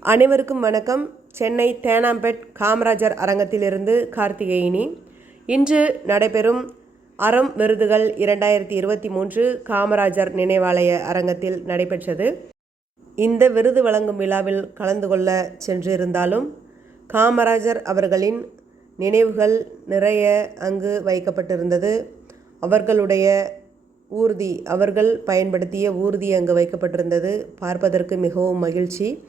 அனைவருக்கும் வணக்கம். சென்னை தேனாம்பேட் காமராஜர் அரங்கத்திலிருந்து கார்த்திகேயினி. இன்று நடைபெறும் அறம் விருதுகள் இரண்டாயிரத்தி இருபத்தி மூன்று காமராஜர் நினைவாலய அரங்கத்தில் நடைபெற்றது. இந்த விருது வழங்கும் விழாவில் கலந்து கொள்ள சென்றிருந்தாலும் காமராஜர் அவர்களின் நினைவுகள் நிறைய அங்கு வைக்கப்பட்டிருந்தது. அவர்களுடைய ஊர்தி அவர்கள் பயன்படுத்திய ஊர்தி அங்கு வைக்கப்பட்டிருந்தது. பார்ப்பதற்கு மிகவும் மகிழ்ச்சி.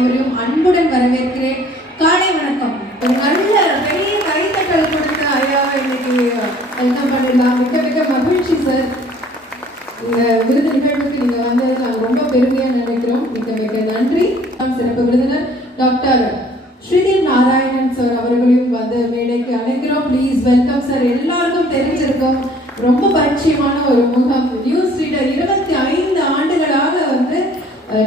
அனைவரையும் அன்புடன் வரவேற்கிறேன். காலை வணக்கம். நல்ல பெரிய கைத்தட்டல் கொடுத்த ஐயாவை இன்னைக்கு வெல்கம் பண்ணிடலாம் மிக மிக மகிழ்ச்சி சார் இந்த விருது நிகழ்வுக்கு நீங்க வந்தது நாங்கள் ரொம்ப பெருமையா நினைக்கிறோம். மிக மிக நன்றி. சிறப்பு விருந்தினர் டாக்டர் ஸ்ரீதி நாராயணன் சார் அவர்களையும் வந்து மேடைக்கு அழைக்கிறோம். ப்ளீஸ் வெல்கம் சார் எல்லாருக்கும் தெரிஞ்சிருக்கும். ரொம்ப பரிச்சயமான ஒரு முகம். நியூஸ் ரீடர் இருபத்தி ஐந்து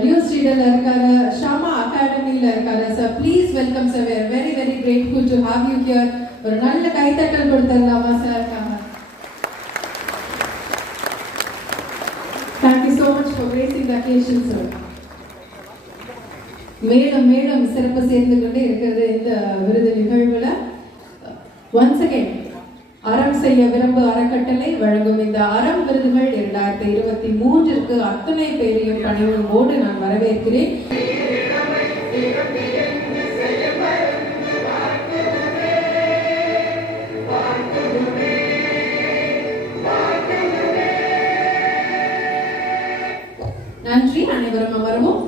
நியூஸ் ரீடர்ல இருக்காரு ஷாமா அகாடமியில இருக்காரு sir please welcome sir we're very very grateful to have you here ஒரு நல்ல கைத்தட்டல் கொடுத்துடலாமா sir thank you so much for gracing the occasion sir மேலும் மேலும் சிறப்பு சேர்ந்து கொண்டே இருக்கிறது இந்த விருது நிகழ்வுல. ஒன்ஸ் அகேன் அறம் செய்ய விரும்பு அறக்கட்டளை வழங்கும் இந்த அறம் விருதுகள் இரண்டாயிரத்தி இருபத்தி மூன்றிற்கு அத்தனை பேரையும் பணிவோடு நான் வரவேற்கிறேன். நன்றி அனைவரும் அமரவும்.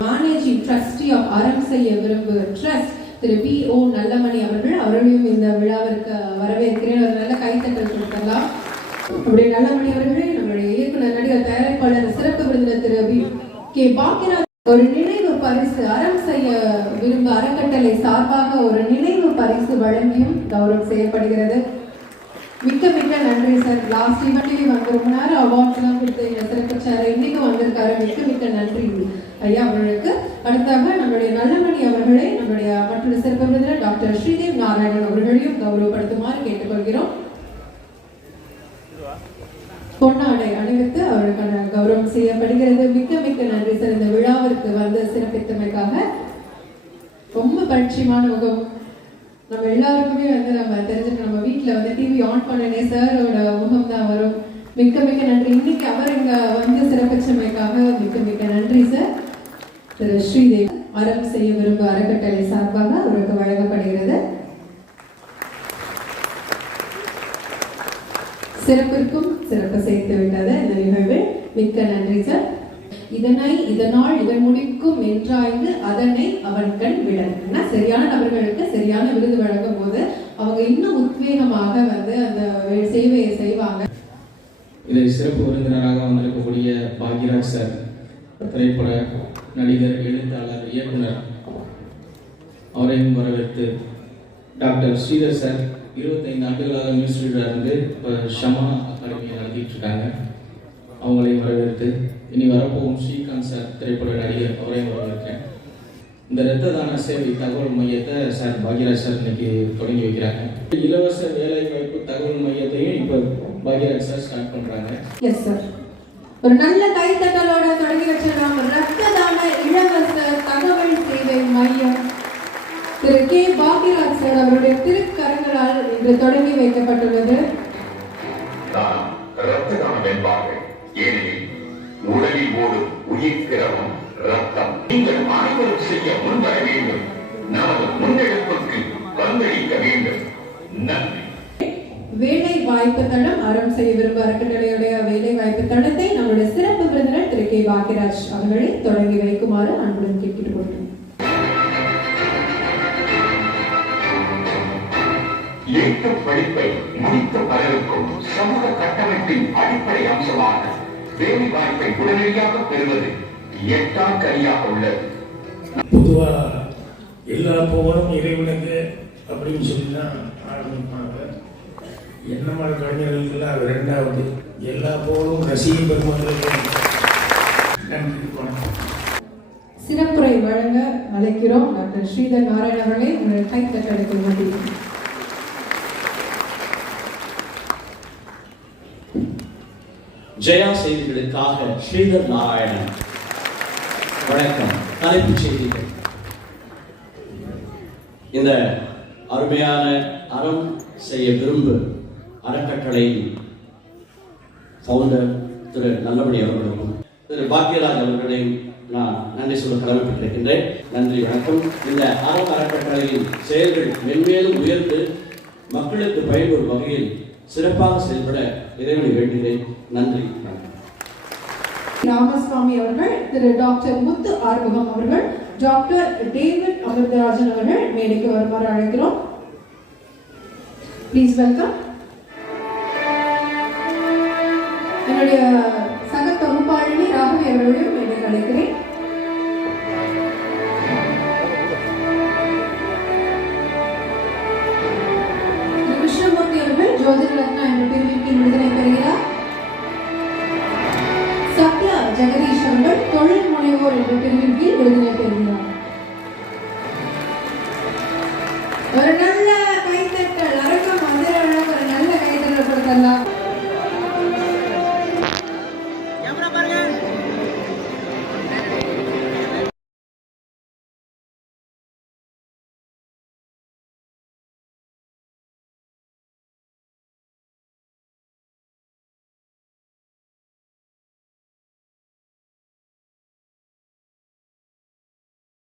மேனேஜிங் ட்ரஸ்டி ஆஃப் அறம் செய்ய விரும்பு ட்ரஸ்ட் திரு பி ஓ நல்லமணி அவர்கள் அவர்களையும் இந்த விழாவிற்கு வரவேற்கிறேன். ஒரு நல்ல கைத்தட்டல் கொடுக்கலாம் நம்முடைய நல்லமணி அவர்களே நம்முடைய இயக்குனர் நடிகர் தயாரிப்பாளர் சிறப்பு விருந்தினர் திரு பி கே பாக்கியராஜ் ஒரு நினைவு பரிசு அறம் செய்ய விரும்ப அறக்கட்டளை சார்பாக ஒரு நினைவு பரிசு வழங்கியும் கௌரவம் செய்யப்படுகிறது. மிக்க மிக்க நன்றி சார். லாஸ்ட் ஈவெண்ட்லேயும் வந்து ரொம்ப நேரம் அவார்ட்ஸ் எல்லாம் கொடுத்து சிறப்பு சார் இன்னைக்கும் வந்திருக்காரு. மிக்க மிக்க நன்றி. ஐயா அவர்களுக்கு. அடுத்தாக நம்மளுடைய நல்லமணி அவர்களை நம்முடைய மற்றொரு சிறப்பு விருந்தினர் டாக்டர் ஸ்ரீதேவ் நாராயணன் அவர்களையும் கௌரவப்படுத்துமாறு கேட்டுக்கொள்கிறோம். பொன்னாடை அணிவித்து அவருக்கான கௌரவம் செய்யப்படுகிறது. மிக்க மிக்க நன்றி சார் இந்த விழாவிற்கு வந்து சிறப்பித்தமைக்காக. ரொம்ப பரிச்சயமான முகம். நம்ம எல்லாருக்குமே வந்து நம்ம தெரிஞ்சுக்க நம்ம வீட்டில் வந்து டிவி ஆன் பண்ணனே சாரோட முகம் தான் வரும். மிக்க மிக்க நன்றி. இன்னைக்கு அவர் இங்க வந்து சிறப்பிச்சமைக்காக மிக்க மிக்க நன்றி சார் திரு ஸ்ரீதேவ் அறம் செய்ய விரும்பும் அறக்கட்டளை சார்பாக அவருக்கு வழங்கப்படுகிறது. சிறப்பிற்கும் சிறப்பு சேர்த்து விட்டது இந்த நிகழ்வு. மிக்க நன்றி சார். இதனை இதனால் இவன் முடிக்கும் என்றாய்ந்து அதனை அவன் கண் விடன் என்ன சரியான நபர்களுக்கு சரியான விருது வழங்கும் போது அவங்க இன்னும் உத்வேகமாக வந்து அந்த சேவையை செய்வாங்க. இதை சிறப்பு விருந்தினராக வந்திருக்கக்கூடிய பாக்யராஜ் சார் திரைப்பட நடிகர் எழுத்தாளர் இயக்குனர் அவரையும் வரவேற்று டாக்டர் ஸ்ரீதர் சார் இருபத்தைந்து ஆண்டுகளாக நியூஸ் ரீடராக இருந்து இப்போ ஷமா அகாடமியை நடத்திட்டு இருக்காங்க. அவங்களையும் வரவேற்று இனி வரப்போகும் ஸ்ரீகாந்த் சார் திரைப்பட நடிகர் அவரையும் வரவேற்கிறேன். இந்த இரத்த தான சேவை தகவல் மையத்தை சார் பாக்யராஜ் சார் இன்னைக்கு தொடங்கி வைக்கிறாங்க. இலவச வேலை வாய்ப்பு தகவல் மையத்தையும் இப்போ பாக்யராஜ் சார் ஸ்டார்ட் பண்ணுறாங்க எஸ் சார் ஒரு நல்ல கைத்தட்டலோட தொடங்கி வச்சிடலாம் ரத்த தான இலவச தகவல் சேவை மையம் திரு கே. பாக்கியராஜ் சார் அவருடைய திருக்கரங்களால் இன்று தொடங்கி வைக்கப்பட்டுள்ளது. தானம் ஏனெனில் உடலில் ஓடும் உயிர் திரவம் ரத்தம். நீங்கள் அனைவரும் செய்ய முன்வர வேண்டும். நமது முன்னெடுப்புக்கு பங்களிக்க வேண்டும். நன்றி. வேலை வாய்ப்பு தளம் செய்ய விரும்ப அறக்கட்டளையுடைய வேலை வாய்ப்பு தளத்தை நம்முடைய சிறப்பு விருந்தினர் திரு கே பாக்கியராஜ் அவர்களை தொடங்கி வைக்குமாறு அன்புடன் கேட்டுக்கொள்கிறேன் ஏற்ற படிப்பை முடித்த பலருக்கும் சமூக கட்டமைப்பின் அடிப்படை அம்சமான வேலை வாய்ப்பை உடனடியாக பெறுவது எட்டாம் கனியாக உள்ளது. பொதுவா எல்லா புகழும் இறைவனுக்கு அப்படின்னு சொல்லி தான் ஆரம்பிப்பாங்க. என்ன மாதிரி கலைஞர்களுக்கெல்லாம் ரெண்டாவது. எல்லா புகழும் ரசிக பெருமக்களுக்கு நன்றி வணக்கம். சிறப்புரை வழங்க அழைக்கிறோம் டாக்டர் ஸ்ரீதர் நாராயண் அவர்களை. உங்கள் கை தட்டடைக்கு மத்தியில் ஜெயா செய்திகளுக்காக ஸ்ரீதர் நாராயணன். வணக்கம். தலைப்புச் செய்திகள். இந்த அருமையான அறம் செய்ய விரும்பு அறக்கட்டளை ஃபவுண்டர் திரு நல்லபடி அவர்களுக்கும் திரு பாக்யராஜ் அவர்களையும் நான் நன்றி சொல்ல கடமைப்பட்டிருக்கின்றேன். நன்றி வணக்கம். இந்த ஆரம்ப அறக்கட்டளையின் செயல்கள் மென்மேலும் உயர்ந்து மக்களுக்கு பயன்படும் வகையில் சிறப்பாக செயல்பட இறைவனை வேண்டுகிறேன். நன்றி வணக்கம். ராமசுவாமி அவர்கள் திரு டாக்டர் முத்து ஆறுமுகம் அவர்கள் டாக்டர் டேவிட் அமிர்தராஜன் அவர்கள் மேடைக்கு வருமாறு அழைக்கிறோம். ப்ளீஸ் வெல்கம் என்னுடைய சக தொகுப்பாளினி ராகவி அவர்களையும் மேடைக்கு அழைக்கிறேன். திரு அவர்கள் ஜோதிட ரத்னா என்ற பிரிவின் விருதினை பெறுகிறார். சத்யா ஜெகதீஷ் அவர்கள் தொழில் முனைவோர் என்ற பிரிவின் கீழ் விருதினை பெறுகிறார்.